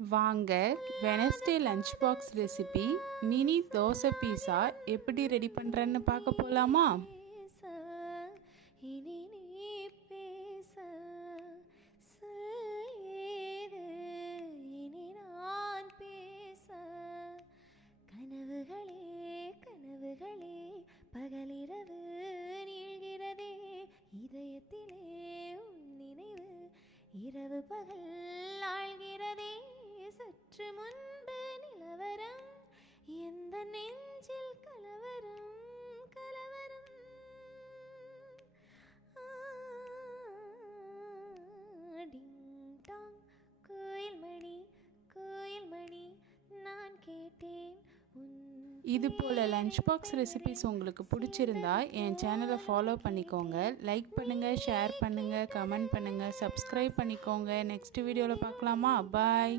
வாங்க Wednesday lunch box recipe mini dosa pizza எப்படி ready பண்ணுறேன்னு பார்க்க போகலாமா? கனவுகளே கனவுகளே பகலிரவு நீள்கிறதே, இதயத்திலே உன் நினைவு இரவு பகல் ஆழ்கிறதே. சற்று முன்பு நிலவரம் எந்த நெஞ்சில் கலவரம் கலவரம். டிங் டாங் கோயில் மணி நான் கேட்டேன். இது போல் லஞ்ச் பாக்ஸ் ரெசிபிஸ் உங்களுக்கு பிடிச்சிருந்தா என் சேனலை ஃபாலோ பண்ணிக்கோங்க. லைக் பண்ணுங்கள், ஷேர் பண்ணுங்கள், கமெண்ட் பண்ணுங்கள், சப்ஸ்கிரைப் பண்ணிக்கோங்க. நெக்ஸ்ட் வீடியோவில் பார்க்கலாமா? பாய்.